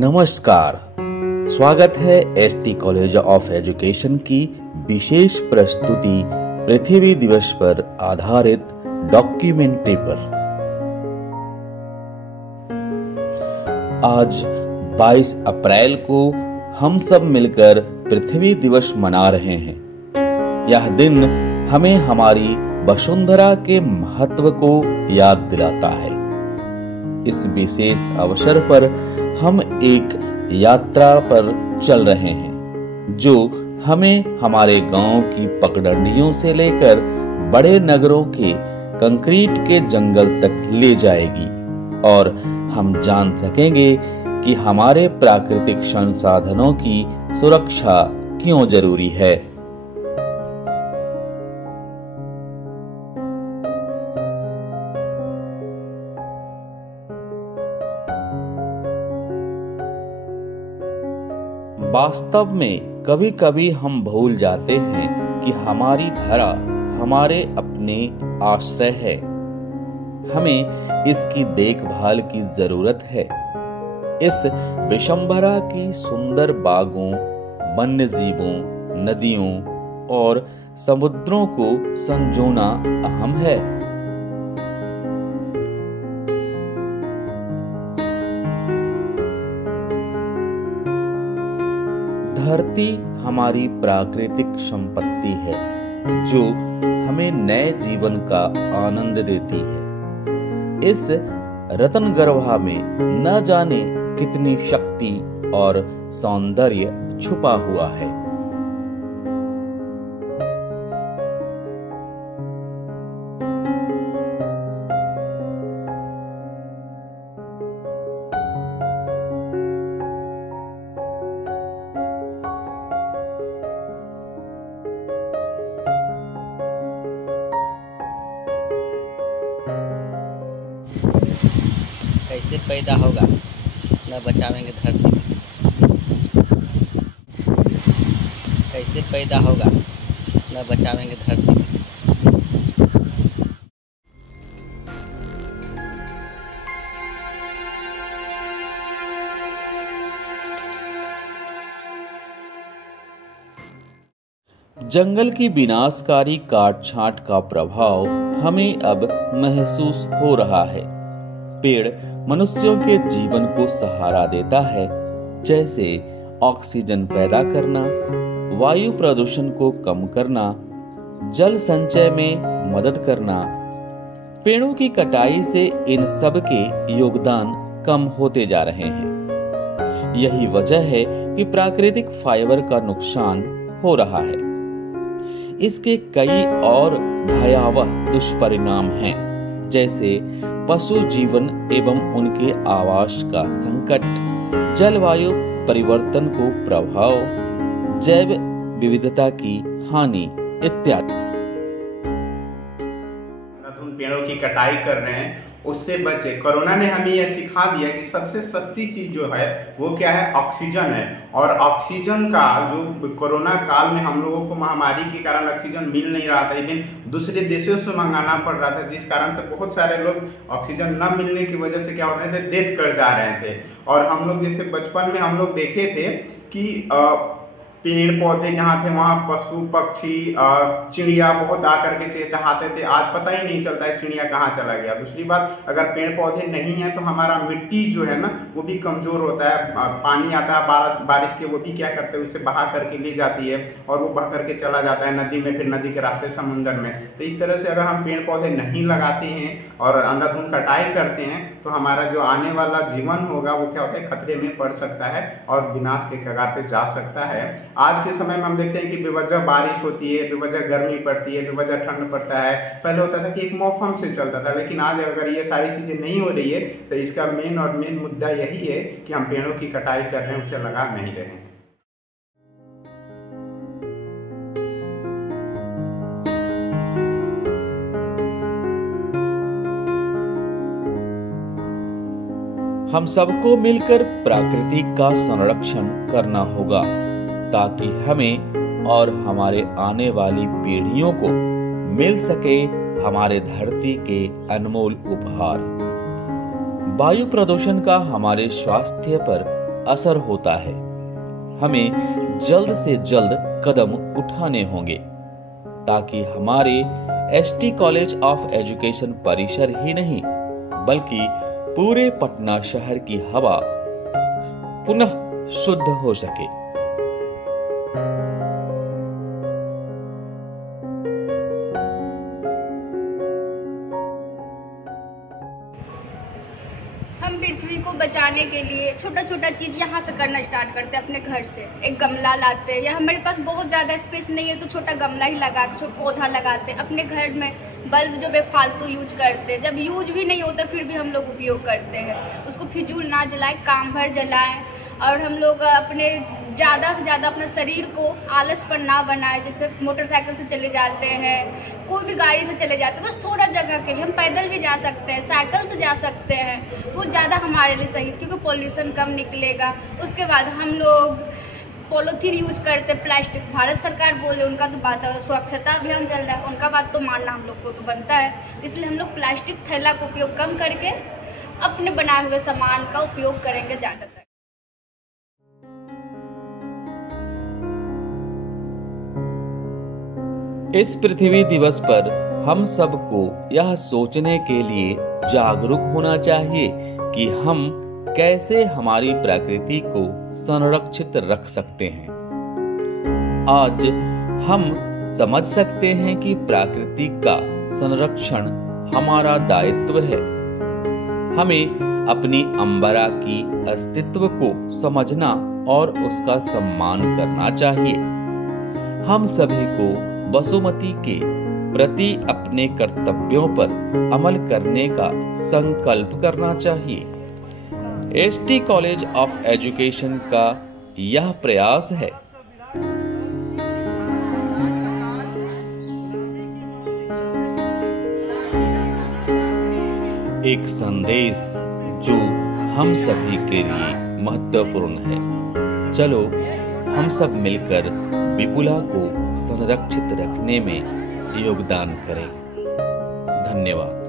नमस्कार, स्वागत है एसटी कॉलेज ऑफ एजुकेशन की विशेष प्रस्तुति पृथ्वी दिवस पर आधारित डॉक्यूमेंट्री पर। आज 22 अप्रैल को हम सब मिलकर पृथ्वी दिवस मना रहे हैं। यह दिन हमें हमारी वसुंधरा के महत्व को याद दिलाता है। इस विशेष अवसर पर हम एक यात्रा पर चल रहे हैं जो हमें हमारे गांव की पगडंडियों से लेकर बड़े नगरों के कंक्रीट के जंगल तक ले जाएगी और हम जान सकेंगे कि हमारे प्राकृतिक संसाधनों की सुरक्षा क्यों जरूरी है। वास्तव में कभी कभी हम भूल जाते हैं कि हमारी धरा हमारे अपने आश्रय है। हमें इसकी देखभाल की जरूरत है। इस विशंभरा की सुंदर बागों, वन्य जीवों, नदियों और समुद्रों को संजोना अहम है। धरती हमारी प्राकृतिक संपत्ति है जो हमें नए जीवन का आनंद देती है। इस रत्न गर्भा में न जाने कितनी शक्ति और सौंदर्य छुपा हुआ है। कैसे पैदा होगा न बचावेंगे धरती। कैसे पैदा होगा न बचावेंगे धरती। जंगल की विनाशकारी काट-छांट का प्रभाव हमें अब महसूस हो रहा है। पेड़ मनुष्यों के जीवन को सहारा देता है, जैसे ऑक्सीजन पैदा करना, वायु प्रदूषण को कम करना, जल संचय में मदद करना। पेड़ों की कटाई से इन सब के योगदान कम होते जा रहे हैं। यही वजह है कि प्राकृतिक फाइबर का नुकसान हो रहा है। इसके कई और भयावह दुष्परिणाम हैं, जैसे पशु जीवन एवं उनके आवास का संकट, जलवायु परिवर्तन को प्रभाव, जैव विविधता की हानि इत्यादि। पेड़ों की कटाई कर रहे हैं, उससे बचे। कोरोना ने हमें यह सिखा दिया कि सबसे सस्ती चीज जो है वो क्या है, ऑक्सीजन है। और ऑक्सीजन का जो कोरोना काल में हम लोगों को महामारी के कारण ऑक्सीजन मिल नहीं रहा था, इवन दूसरे देशों से मंगाना पड़ रहा था, जिस कारण से बहुत सारे लोग ऑक्सीजन न मिलने की वजह से क्या हो रहे थे, डेथ कर जा रहे थे। और हम लोग जैसे बचपन में हम लोग देखे थे कि पेड़ पौधे जहाँ थे वहाँ पशु पक्षी चिड़िया बहुत आकर के चहचहाते थे। आज पता ही नहीं चलता है चिड़िया कहाँ चला गया। दूसरी बात, अगर पेड़ पौधे नहीं है तो हमारा मिट्टी जो है ना वो भी कमजोर होता है। पानी आता है बारिश के, वो भी क्या करते हैं, उसे बहा करके ले जाती है और वो बह करके चला जाता है नदी में, फिर नदी के रास्ते समुद्र में। तो इस तरह से अगर हम पेड़ पौधे नहीं लगाते हैं और अंधाधुंध कटाई करते हैं तो हमारा जो आने वाला जीवन होगा वो क्या होता है, खतरे में पड़ सकता है और विनाश के कगार पे जा सकता है। आज के समय में हम देखते हैं कि बेवजह बारिश होती है, बेवजह गर्मी पड़ती है, बेवजह ठंड पड़ता है। पहले होता था कि एक मौसम से चलता था, लेकिन आज अगर ये सारी चीज़ें नहीं हो रही है तो इसका मेन मुद्दा यही है कि हम पेड़ों की कटाई कर रहे हैं, उसे लगा नहीं रहे हैं। हम सबको मिलकर प्रकृति का संरक्षण करना होगा ताकि हमें और हमारे आने वाली पीढ़ियों को मिल सके हमारे धरती के अनमोल उपहार। वायु प्रदूषण का हमारे स्वास्थ्य पर असर होता है। हमें जल्द से जल्द कदम उठाने होंगे ताकि हमारे एसटी कॉलेज ऑफ एजुकेशन परिसर ही नहीं बल्कि पूरे पटना शहर की हवा पुनः शुद्ध हो सके। हम पृथ्वी को बचाने के लिए छोटा छोटा चीज़ यहाँ से करना स्टार्ट करते हैं। अपने घर से एक गमला लाते हैं, या हमारे पास बहुत ज़्यादा स्पेस नहीं है तो छोटा गमला ही लगा के पौधा लगाते हैं। अपने घर में बल्ब जो बेफालतू यूज करते हैं, जब यूज भी नहीं होता फिर भी हम लोग उपयोग करते हैं, उसको फिजूल ना जलाएं, काम भर जलाएं। और हम लोग अपने ज़्यादा से ज़्यादा अपने शरीर को आलस पर ना बनाए। जैसे मोटरसाइकिल से चले जाते हैं, कोई भी गाड़ी से चले जाते हैं, बस थोड़ा जगह के लिए हम पैदल भी जा सकते हैं, साइकिल से जा सकते हैं, वो ज़्यादा हमारे लिए सही है क्योंकि पोल्यूशन कम निकलेगा। उसके बाद हम लोग पॉलीथीन यूज करते, प्लास्टिक, भारत सरकार बोले उनका तो बात स्वच्छता अभियान चल रहा है, उनका बात तो मानना हम लोग को तो बनता है। इसलिए हम लोग प्लास्टिक थैला का उपयोग कम करके अपने बनाए हुए सामान का उपयोग करेंगे ज़्यादातर। इस पृथ्वी दिवस पर हम सबको यह सोचने के लिए जागरूक होना चाहिए कि हम कैसे हमारी प्रकृति को संरक्षित रख सकते हैं। आज हम समझ सकते हैं कि प्रकृति का संरक्षण हमारा दायित्व है। हमें अपनी अंबरा की अस्तित्व को समझना और उसका सम्मान करना चाहिए। हम सभी को वसुमती के प्रति अपने कर्तव्यों पर अमल करने का संकल्प करना चाहिए। एसटी कॉलेज ऑफ एजुकेशन का यह प्रयास है। एक संदेश जो हम सभी के लिए महत्वपूर्ण है। चलो हम सब मिलकर विपुला को संरक्षित रखने में योगदान करें। धन्यवाद।